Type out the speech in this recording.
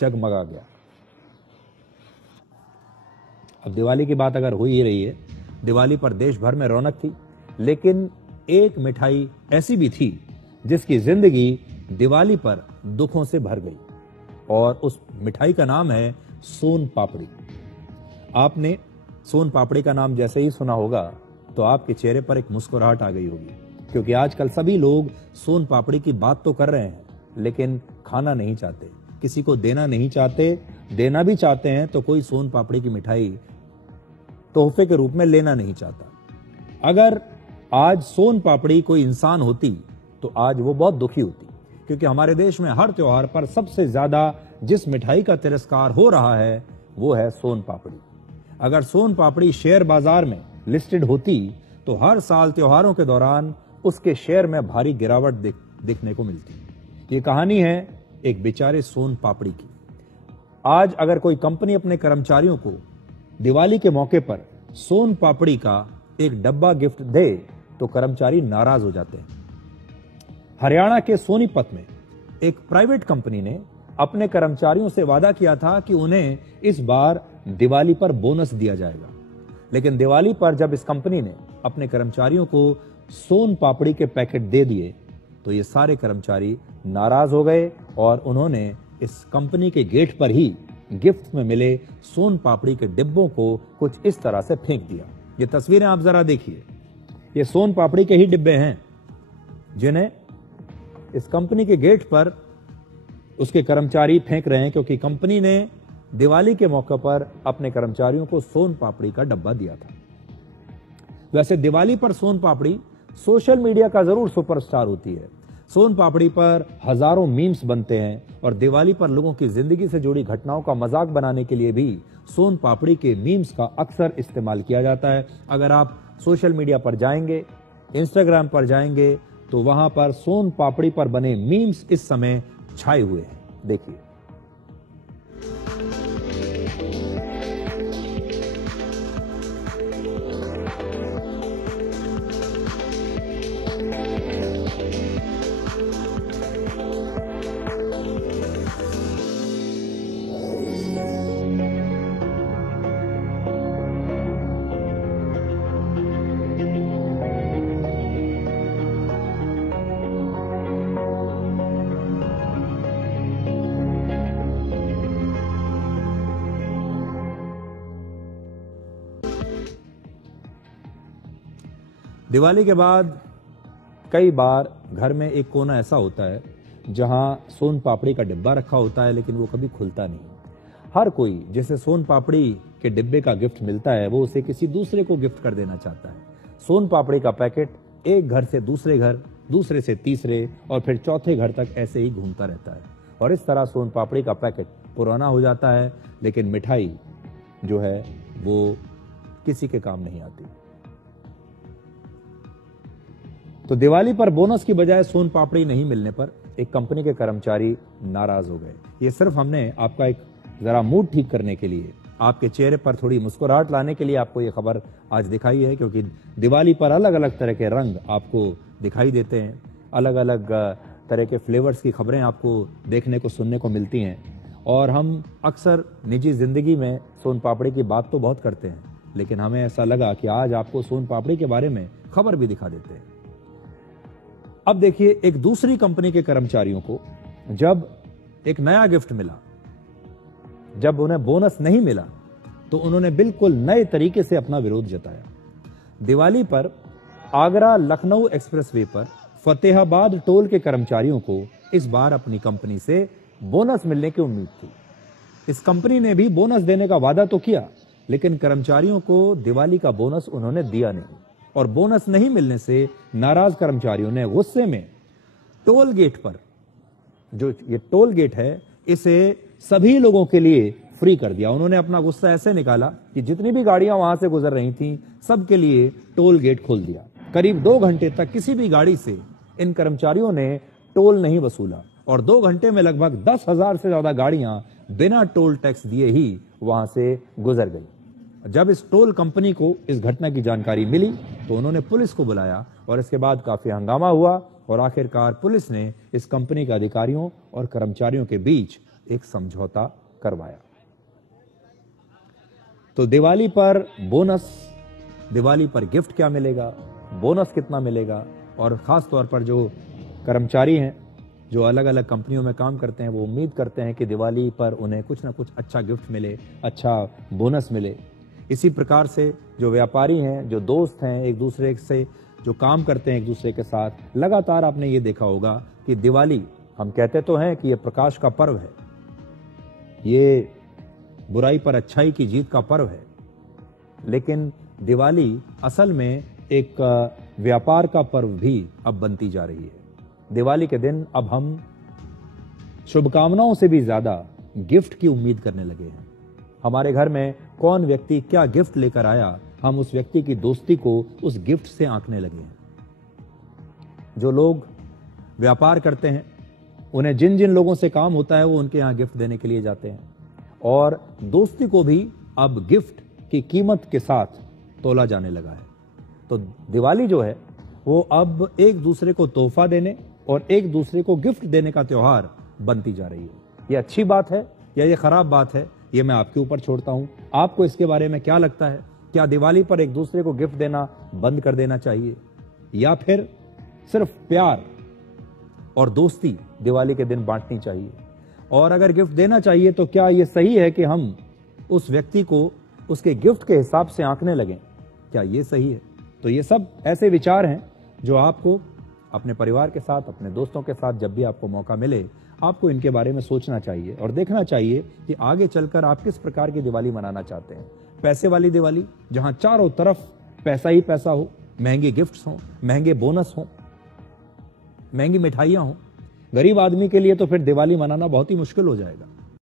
जगमगा गया। अब दिवाली की बात अगर हो ही रही है, दिवाली पर देश भर में रौनक थी, लेकिन एक मिठाई ऐसी भी थी जिसकी जिंदगी दिवाली पर दुखों से भर गई, और उस मिठाई का नाम है सोन पापड़ी। आपने सोन पापड़ी का नाम जैसे ही सुना होगा तो आपके चेहरे पर एक मुस्कुराहट आ गई होगी, क्योंकि आजकल सभी लोग सोन पापड़ी की बात तो कर रहे हैं, लेकिन खाना नहीं चाहते, किसी को देना नहीं चाहते। देना भी चाहते हैं तो कोई सोन पापड़ी की मिठाई तोहफे के रूप में लेना नहीं चाहता। अगर आज सोन पापड़ी कोई इंसान होती तो आज वो बहुत दुखी होती, क्योंकि हमारे देश में हर त्योहार पर सबसे ज्यादा जिस मिठाई का तिरस्कार हो रहा है वो है सोन पापड़ी। अगर सोन पापड़ी शेयर बाजार में लिस्टेड होती तो हर साल त्योहारों के दौरान उसके शेयर में भारी गिरावट देखने को मिलती। ये कहानी है एक बेचारे सोन पापड़ी की। आज अगर कोई कंपनी अपने कर्मचारियों को दिवाली के मौके पर सोन पापड़ी का एक डब्बा गिफ्ट दे तो कर्मचारी नाराज हो जाते हैं। हरियाणा के सोनीपत में एक प्राइवेट कंपनी ने अपने कर्मचारियों से वादा किया था कि उन्हें इस बार दिवाली पर बोनस दिया जाएगा, लेकिन दिवाली पर जब इस कंपनी ने अपने कर्मचारियों को सोन पापड़ी के पैकेट दे दिए तो ये सारे कर्मचारी नाराज हो गए और उन्होंने इस कंपनी के गेट पर ही गिफ्ट में मिले सोन पापड़ी के डिब्बों को कुछ इस तरह से फेंक दिया। ये तस्वीरें आप जरा देखिए, ये सोन पापड़ी के ही डिब्बे हैं जिन्हें इस कंपनी के गेट पर उसके कर्मचारी फेंक रहे हैं, क्योंकि कंपनी ने दिवाली के मौके पर अपने कर्मचारियों को सोन पापड़ी का डब्बा दिया था। वैसे दिवाली पर सोन पापड़ी सोशल मीडिया का जरूर सुपरस्टार होती है। सोन पापड़ी पर हजारों मीम्स बनते हैं और दिवाली पर लोगों की जिंदगी से जुड़ी घटनाओं का मजाक बनाने के लिए भी सोन पापड़ी के मीम्स का अक्सर इस्तेमाल किया जाता है। अगर आप सोशल मीडिया पर जाएंगे, इंस्टाग्राम पर जाएंगे, तो वहां पर सोन पापड़ी पर बने मीम्स इस समय छाए हुए हैं। देखिए, दिवाली के बाद कई बार घर में एक कोना ऐसा होता है जहां सोन पापड़ी का डिब्बा रखा होता है, लेकिन वो कभी खुलता नहीं। हर कोई जिसे सोन पापड़ी के डिब्बे का गिफ्ट मिलता है वो उसे किसी दूसरे को गिफ्ट कर देना चाहता है। सोन पापड़ी का पैकेट एक घर से दूसरे घर, दूसरे से तीसरे और फिर चौथे घर तक ऐसे ही घूमता रहता है, और इस तरह सोन पापड़ी का पैकेट पुराना हो जाता है, लेकिन मिठाई जो है वो किसी के काम नहीं आती। तो दिवाली पर बोनस की बजाय सोन पापड़ी नहीं मिलने पर एक कंपनी के कर्मचारी नाराज हो गए। ये सिर्फ हमने आपका एक जरा मूड ठीक करने के लिए, आपके चेहरे पर थोड़ी मुस्कुराहट लाने के लिए आपको ये खबर आज दिखाई है, क्योंकि दिवाली पर अलग अलग तरह के रंग आपको दिखाई देते हैं, अलग अलग तरह के फ्लेवर्स की खबरें आपको देखने को सुनने को मिलती हैं, और हम अक्सर निजी जिंदगी में सोन पापड़ी की बात तो बहुत करते हैं, लेकिन हमें ऐसा लगा कि आज आपको सोन पापड़ी के बारे में खबर भी दिखा देते हैं। अब देखिए, एक दूसरी कंपनी के कर्मचारियों को जब एक नया गिफ्ट मिला, जब उन्हें बोनस नहीं मिला, तो उन्होंने बिल्कुल नए तरीके से अपना विरोध जताया। दिवाली पर आगरा लखनऊ एक्सप्रेसवे पर फतेहाबाद टोल के कर्मचारियों को इस बार अपनी कंपनी से बोनस मिलने की उम्मीद थी। इस कंपनी ने भी बोनस देने का वादा तो किया, लेकिन कर्मचारियों को दिवाली का बोनस उन्होंने दिया नहीं, और बोनस नहीं मिलने से नाराज कर्मचारियों ने गुस्से में टोल गेट पर, जो ये टोल गेट है, इसे सभी लोगों के लिए फ्री कर दिया। उन्होंने अपना गुस्सा ऐसे निकाला कि जितनी भी गाड़ियां वहां से गुजर रही थीं, सबके लिए टोल गेट खोल दिया। करीब 2 घंटे तक किसी भी गाड़ी से इन कर्मचारियों ने टोल नहीं वसूला, और 2 घंटे में लगभग 10,000 से ज्यादा गाड़ियां बिना टोल टैक्स दिए ही वहां से गुजर गई। जब इस टोल कंपनी को इस घटना की जानकारी मिली तो उन्होंने पुलिस को बुलाया, और इसके बाद काफी हंगामा हुआ, और आखिरकार पुलिस ने इस कंपनी के अधिकारियों और कर्मचारियों के बीच एक समझौता करवाया। तो दिवाली पर बोनस, दिवाली पर गिफ्ट क्या मिलेगा, बोनस कितना मिलेगा, और खास तौर पर जो कर्मचारी हैं जो अलग अलग कंपनियों में काम करते हैं, वो उम्मीद करते हैं कि दिवाली पर उन्हें कुछ ना कुछ अच्छा गिफ्ट मिले, अच्छा बोनस मिले। इसी प्रकार से जो व्यापारी हैं, जो दोस्त हैं, एक दूसरे से जो काम करते हैं एक दूसरे के साथ, लगातार आपने ये देखा होगा कि दिवाली, हम कहते तो हैं कि ये प्रकाश का पर्व है, ये बुराई पर अच्छाई की जीत का पर्व है, लेकिन दिवाली असल में एक व्यापार का पर्व भी अब बनती जा रही है। दिवाली के दिन अब हम शुभकामनाओं से भी ज्यादा गिफ्ट की उम्मीद करने लगे हैं। हमारे घर में कौन व्यक्ति क्या गिफ्ट लेकर आया, हम उस व्यक्ति की दोस्ती को उस गिफ्ट से आंकने लगे हैं। जो लोग व्यापार करते हैं, उन्हें जिन जिन लोगों से काम होता है वो उनके यहां गिफ्ट देने के लिए जाते हैं, और दोस्ती को भी अब गिफ्ट की कीमत के साथ तोला जाने लगा है। तो दिवाली जो है वो अब एक दूसरे को तोहफा देने और एक दूसरे को गिफ्ट देने का त्योहार बनती जा रही है। ये अच्छी बात है या ये खराब बात है, ये मैं आपके ऊपर छोड़ता हूं। आपको इसके बारे में क्या लगता है? क्या दिवाली पर एक दूसरे को गिफ्ट देना बंद कर देना चाहिए, या फिर सिर्फ प्यार और दोस्ती दिवाली के दिन बांटनी चाहिए? और अगर गिफ्ट देना चाहिए तो क्या यह सही है कि हम उस व्यक्ति को उसके गिफ्ट के हिसाब से आंकने लगें? क्या यह सही है? तो ये सब ऐसे विचार हैं जो आपको अपने परिवार के साथ, अपने दोस्तों के साथ जब भी आपको मौका मिले, आपको इनके बारे में सोचना चाहिए और देखना चाहिए कि आगे चलकर आप किस प्रकार की दिवाली मनाना चाहते हैं। पैसे वाली दिवाली, जहां चारों तरफ पैसा ही पैसा हो, महंगे गिफ्ट्स हों, महंगे बोनस हों, महंगी मिठाइयां हों। गरीब आदमी के लिए तो फिर दिवाली मनाना बहुत ही मुश्किल हो जाएगा।